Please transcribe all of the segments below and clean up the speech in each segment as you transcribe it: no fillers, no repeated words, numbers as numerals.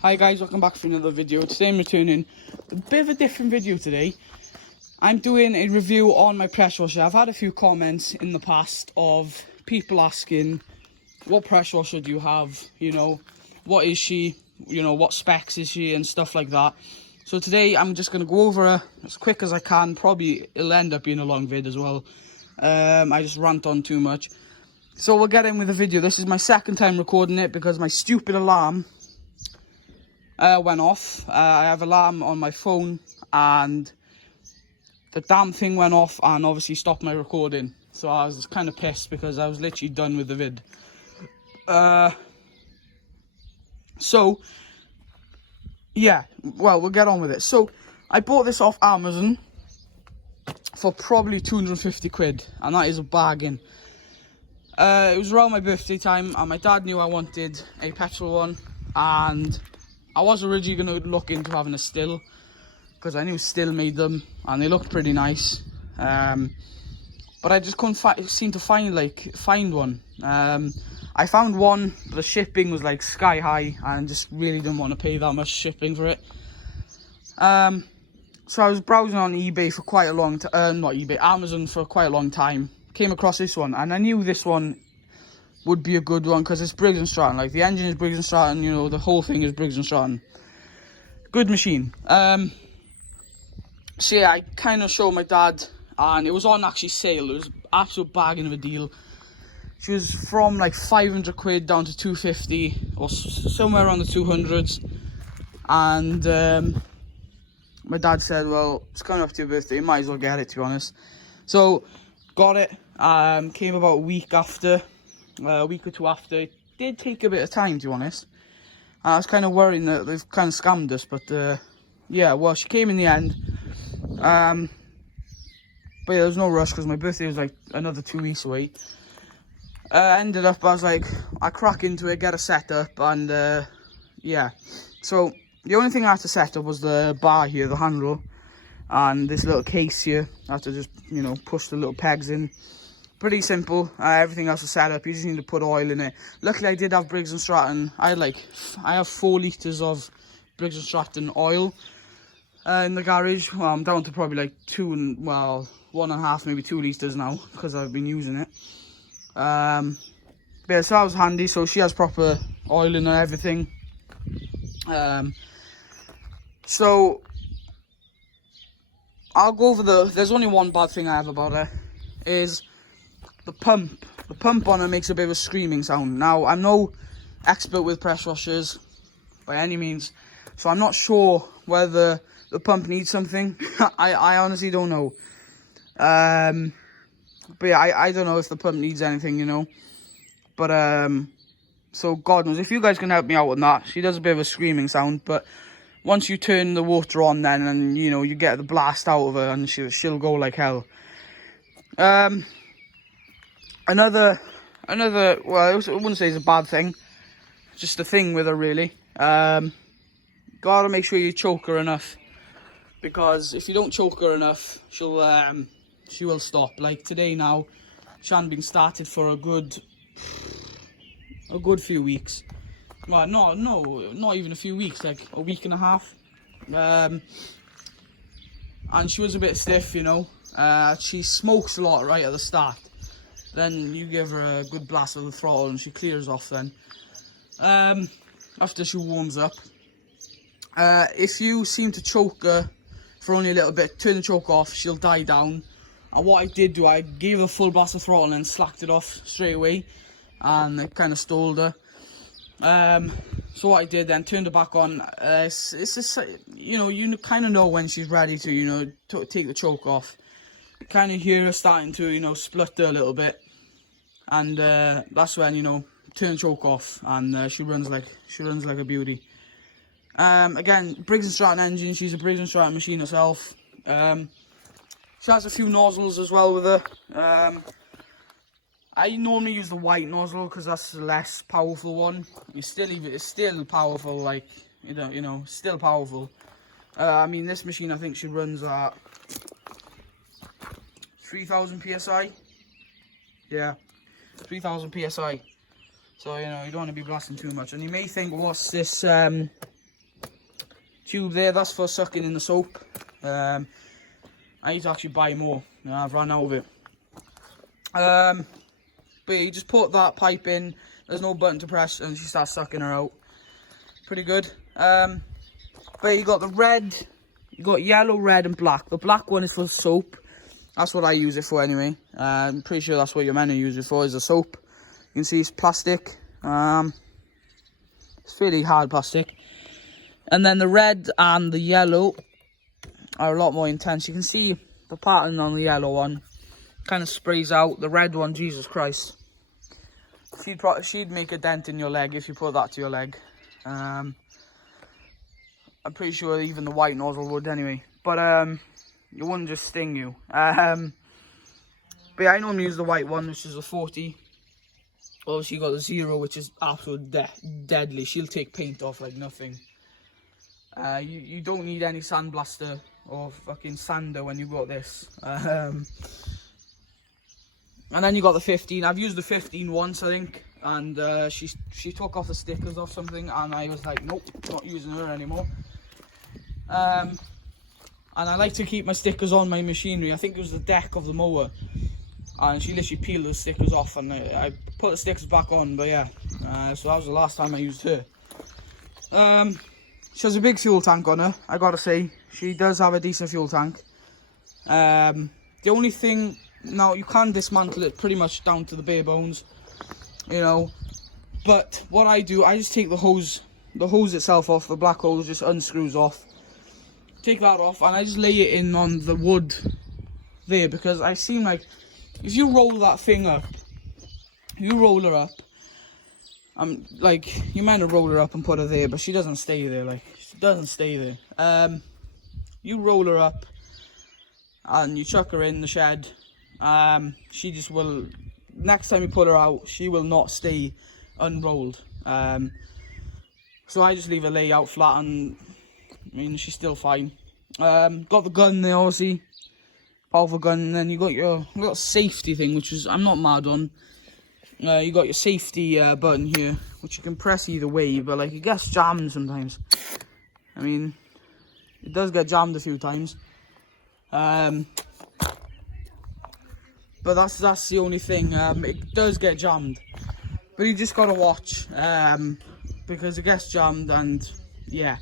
Hi guys, welcome back for another video. Today I'm returning a bit of a different video today. I'm doing a review on my pressure washer. I've had a few comments in the past of people asking, what pressure washer do you have? You know, what is she? You know, what specs is she and stuff like that. So today I'm just going to go over her as quick as I can. Probably it'll end up being a long vid as well. I just rant on too much. So we'll get in with the video. This is my second time recording it because my stupid alarm went off. I have alarm on my phone and the damn thing went off and obviously stopped my recording. So I was kind of pissed because I was literally done with the vid. So yeah, well, we'll get on with it. So I bought this off Amazon for probably 250 quid, and that is a bargain. It was around my birthday time and my dad knew I wanted a petrol one, and I was originally going to look into having a Stihl because I knew Stihl made them and they looked pretty nice. But I just couldn't seem to find one. I found one, but the shipping was like sky high and I just really didn't want to pay that much shipping for it. So I was browsing on eBay for quite a long time, not eBay, Amazon for quite a long time. Came across this one and I knew this one would be a good one because it's Briggs & Stratton. Like, the engine is Briggs & Stratton, you know, the whole thing is Briggs & Stratton. Good machine. So yeah, I kind of showed my dad and it was on actually sale. It was absolute bargain of a deal. She was from like 500 quid down to 250 or somewhere around the 200s. And my dad said, well, it's coming up to your birthday, you might as well get it, to be honest. So got it. Came about a week or two after. It did take a bit of time, to be honest. I was kind of worrying that they've kind of scammed us, but yeah, well, she came in the end. But yeah, there was no rush because my birthday was like another 2 weeks away. Ended up, I was like, I crack into it, get a setup, and yeah. So the only thing I had to set up was the bar here, the handle, and this little case here. I had to just, you know, push the little pegs in. Pretty simple. Everything else was set up. You just need to put oil in it. Luckily, I did have Briggs & Stratton. I have 4 litres of Briggs & Stratton oil in the garage. Well, I'm down to probably like 1.5, maybe 2 litres now because I've been using it. Yeah, so that was handy. So she has proper oil in her, everything. So I'll go over there's only one bad thing I have about her, is the pump. The pump on her makes a bit of a screaming sound. Now, I'm no expert with pressure washers by any means, so I'm not sure whether the pump needs something. I honestly don't know. But yeah, I don't know if the pump needs anything, you know. But so God knows, if you guys can help me out with that. She does a bit of a screaming sound, but once you turn the water on then, and you know, you get the blast out of her, and she'll go like hell. Another, well, I wouldn't say it's a bad thing, just a thing with her, really. Gotta make sure you choke her enough, because if you don't choke her enough, she will stop. Like today now, she hadn't been started for a good few weeks. Well, no, not even a few weeks, like a week and a half. And she was a bit stiff, you know. She smokes a lot right at the start. Then you give her a good blast of the throttle and she clears off then. After she warms up. If you seem to choke her for only a little bit, turn the choke off, she'll die down. And what I did do, I gave her a full blast of throttle and then slacked it off straight away. And it kind of stalled her. So what I did then, turned her back on. It's just, you know, you kind of know when she's ready to, you know, take the choke off. You kind of hear her starting to, you know, splutter a little bit, and that's when, you know, turn the choke off, and she runs like a beauty. Again, Briggs & Stratton engine. She's a Briggs & Stratton machine herself. She has a few nozzles as well with her. I normally use the white nozzle because that's the less powerful one. It's still powerful, like, you know, still powerful. I mean, this machine, I think she runs at 3,000 psi. Yeah, 3,000 psi. So, you know, you don't want to be blasting too much. And you may think, what's this tube there, that's for sucking in the soap. I need to actually buy more. I've run out of it. But yeah, you just put that pipe in, there's no button to press, and she starts sucking her out. Pretty good. But you got the red, you got yellow, red and black. The black one is for soap. That's what I use it for anyway. I'm pretty sure that's what you're meant to use it for, is a soap. You can see it's plastic. It's fairly hard plastic. And then the red and the yellow are a lot more intense. You can see the pattern on the yellow one. Kind of sprays out. The red one, Jesus Christ. She'd make a dent in your leg if you put that to your leg. I'm pretty sure even the white nozzle would anyway. But it wouldn't just sting you. But yeah, I normally use the white one, which is a 40. Obviously you got the 0, which is absolutely deadly. She'll take paint off like nothing. You don't need any sandblaster or fucking sander when you got this. And then you got the 15. I've used the 15 once, I think, and she took off the stickers or something, and I was like, nope, not using her anymore. And I like to keep my stickers on my machinery. I think it was the deck of the mower, and she literally peeled the stickers off, and I put the stickers back on. But yeah, so that was the last time I used her. She has a big fuel tank on her, I gotta say. She does have a decent fuel tank. The only thing, now you can dismantle it pretty much down to the bare bones, you know. But what I do, I just take the hose itself off, the black hose just unscrews off. Take that off, and I just lay it in on the wood there, because I seem like if you roll that thing up, you roll her up, like, you might have rolled her up and put her there, but she doesn't stay there, like, she doesn't stay there. You roll her up, and you chuck her in the shed, she just will, next time you put her out, she will not stay unrolled. So I just leave her lay out flat, and, I mean, she's still fine. Got the gun there, obviously, powerful gun, and then you got your little safety thing, which is, I'm not mad on. You got your safety button here, which you can press either way, but like it gets jammed sometimes. I mean, it does get jammed a few times. But that's the only thing. It does get jammed, but you just gotta watch, because it gets jammed, and yeah,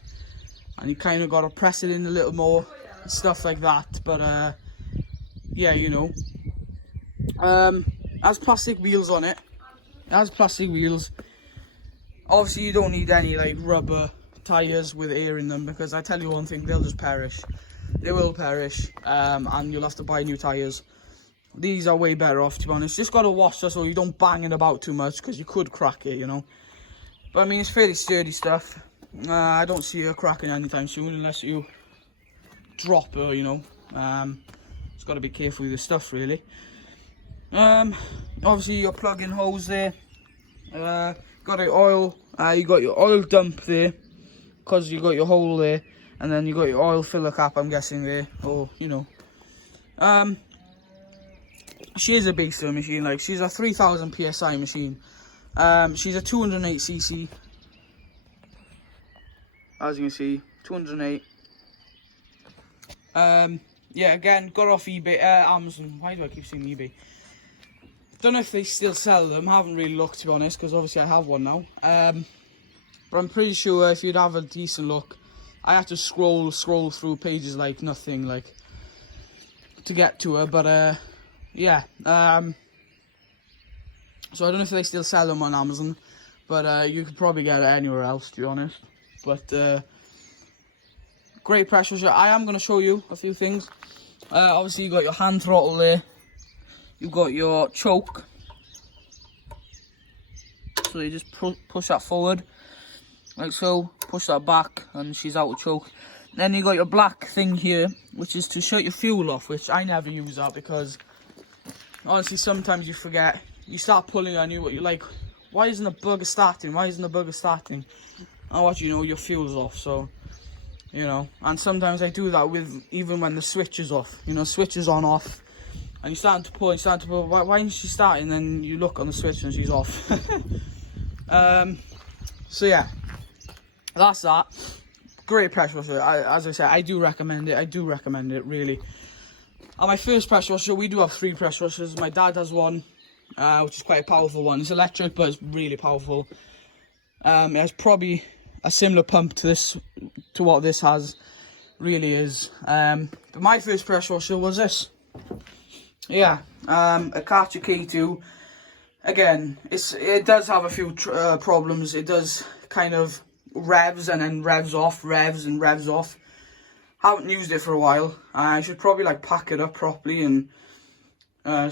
and you kind of gotta press it in a little more, and stuff like that. But yeah, you know, it has plastic wheels on it. It has plastic wheels. Obviously you don't need any like rubber tyres with air in them, because I tell you one thing, they'll just perish. They will perish, and you'll have to buy new tyres. These are way better off, to be honest. Just gotta wash this so you don't bang it about too much, because you could crack it, you know. But I mean, it's fairly sturdy stuff. I don't see her cracking anytime soon unless you drop her, you know. Just gotta be careful with this stuff, really. Obviously your plug-in hose there. Got your oil. You got your oil dump there, because you got your hole there, and then you got your oil filler cap, I'm guessing there, or you know. She is a big stir machine. Like, she's a 3000 psi machine. She's a 208cc. As you can see, 208. Yeah, again, got off eBay, Amazon. Why do I keep saying eBay? Don't know if they still sell them. Haven't really looked, to be honest, because obviously I have one now. But I'm pretty sure if you'd have a decent look, I have to scroll through pages like nothing, like, to get to her. But yeah. So I don't know if they still sell them on Amazon, but you could probably get it anywhere else, to be honest. But great pressure shot. I am going to show you a few things. Obviously you got your hand throttle there. You've got your choke, so you just push that forward, like so, push that back, and she's out of choke. Then you got your black thing here, which is to shut your fuel off, which I never use that, because honestly sometimes you forget, you start pulling on you're like, why isn't the bugger starting, and what you know, your fuel's off. So, you know, and sometimes I do that with, even when the switch is off, you know, switch is on, off, and you're starting to pull, why isn't she starting? Then you look on the switch and she's off. So yeah, that's that. great pressure washer. As I said, I do recommend it really. On my first pressure washer, we do have 3 pressure washers. My dad has one, which is quite a powerful one. It's electric, but it's really powerful. It has probably a similar pump to what this has. Really is. But my first pressure washer was this. Yeah, a Karcher K2. Again, it does have a few problems. It does kind of revs and then revs off, revs and revs off. Haven't used it for a while. I should probably like pack it up properly and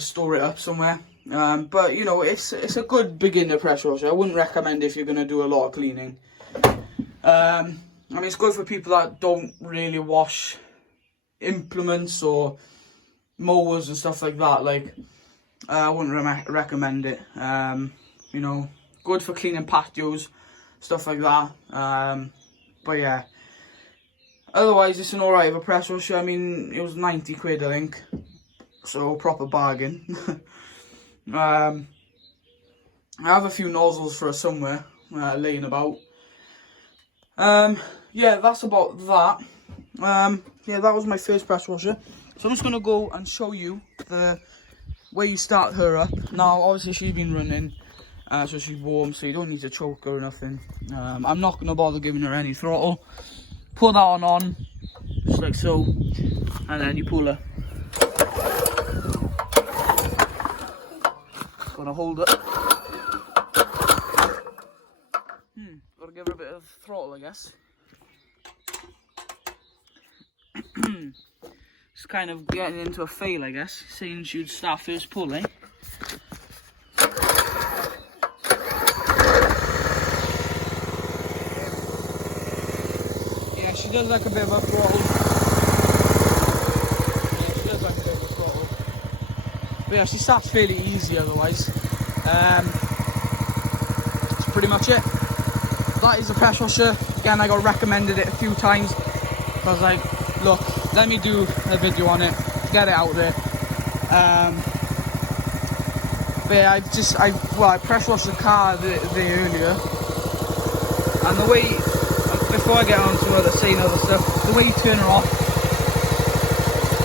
store it up somewhere. But you know, it's a good beginner pressure washer. I wouldn't recommend it if you're gonna do a lot of cleaning. I mean, it's good for people that don't really wash implements or mowers and stuff like that. Like, I wouldn't recommend it. You know, good for cleaning patios, stuff like that. But yeah, otherwise it's an alright of a pressure washer. I mean, it was 90 quid, I think, so proper bargain. I have a few nozzles for it somewhere, laying about. Yeah, that's about that. Yeah, that was my first pressure washer. So I'm just going to go and show you the way you start her up. Now, obviously she's been running, so she's warm, so you don't need to choke her or nothing. I'm not going to bother giving her any throttle. Put that on, just like so, and then you pull her. Gotta hold it. Gotta give her a bit of throttle, I guess. It's kind of getting into a fail, I guess, saying she'd start first pull, eh? Yeah, she does like a bit of a throttle. Yeah, she does like a bit of a throttle. But yeah, she starts fairly easy otherwise. That's pretty much it. That is a pressure washer. Again, I got recommended it a few times. I was like, look, let me do a video on it, get it out there. But yeah, I pressure washed the car there earlier, and the way, before I get on to saying other stuff, the way you turn her off,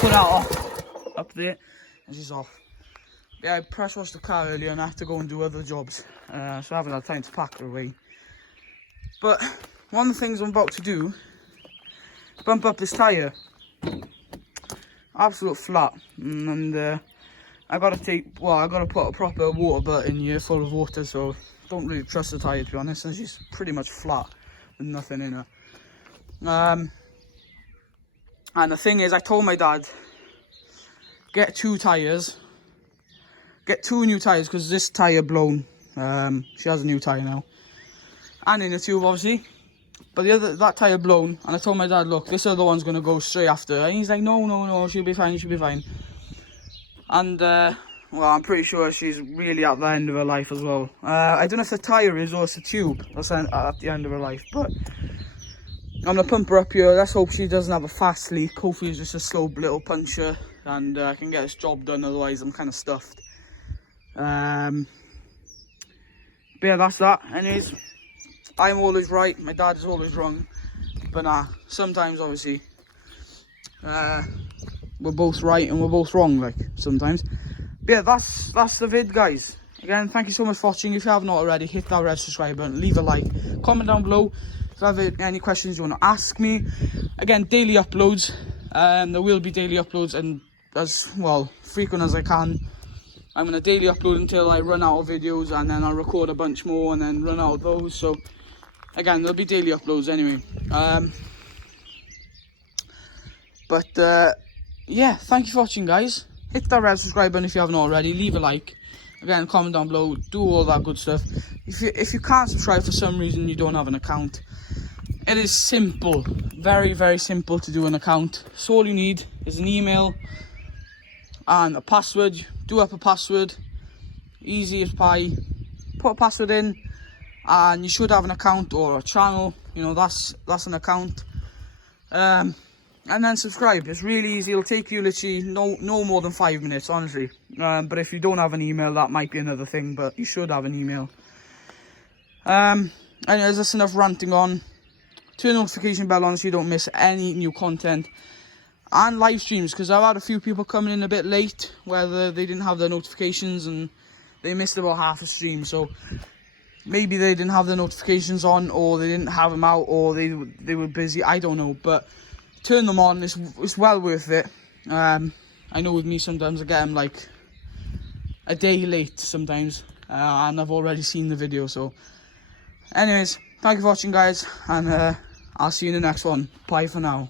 put that off, up there, and she's off. Yeah, I pressure washed the car earlier and I have to go and do other jobs, so I haven't had time to pack her away. But one of the things I'm about to do, bump up this tyre. Absolute flat, and I gotta put a proper water butt in here full of water, so don't really trust the tyre, to be honest, and she's pretty much flat with nothing in her. And the thing is, I told my dad, get 2 tyres, get 2 new tyres, because this tyre blown. She has a new tyre now, and in the tube obviously. But that tyre blown, and I told my dad, look, this other one's going to go straight after. And he's like, no, she'll be fine, she'll be fine. And, well, I'm pretty sure she's really at the end of her life as well. I don't know if the tyre is or it's the tube that's at the end of her life, but I'm going to pump her up here. Let's hope she doesn't have a fast leak. Hopefully it's just a slow little puncture, and I can get this job done, otherwise I'm kind of stuffed. But yeah, that's that. Anyways, I'm always right, my dad is always wrong, but nah, sometimes obviously we're both right and we're both wrong, like, sometimes. But yeah, that's the vid, guys. Again, thank you so much for watching. If you haven't already, hit that red subscribe button, leave a like, comment down below if you have any questions you want to ask me. Again, daily uploads, there will be daily uploads, and as well frequent as I can. I'm going to daily upload until I run out of videos, and then I'll record a bunch more and then run out of those. So again, there'll be daily uploads anyway. Yeah, thank you for watching, guys. Hit that red subscribe button if you haven't already. Leave a like. Again, comment down below. Do all that good stuff. If you can't subscribe for some reason, you don't have an account, it is simple. Very, very simple to do an account. So all you need is an email and a password. Do up a password. Easy as pie. Put a password in, and you should have an account or a channel. You know, that's an account. And then subscribe. It's really easy. It'll take you literally no more than 5 minutes, honestly. But if you don't have an email, that might be another thing, but you should have an email. Anyways, that's enough ranting on. turn the notification bell on so you don't miss any new content. And live streams, because I've had a few people coming in a bit late, whether they didn't have their notifications and they missed about half a stream. So maybe they didn't have their notifications on, or they didn't have them out, or they were busy, I don't know. But turn them on, it's well worth it. I know with me sometimes I get them like a day late sometimes, and I've already seen the video. So anyways, thank you for watching, guys, and I'll see you in the next one. Bye for now.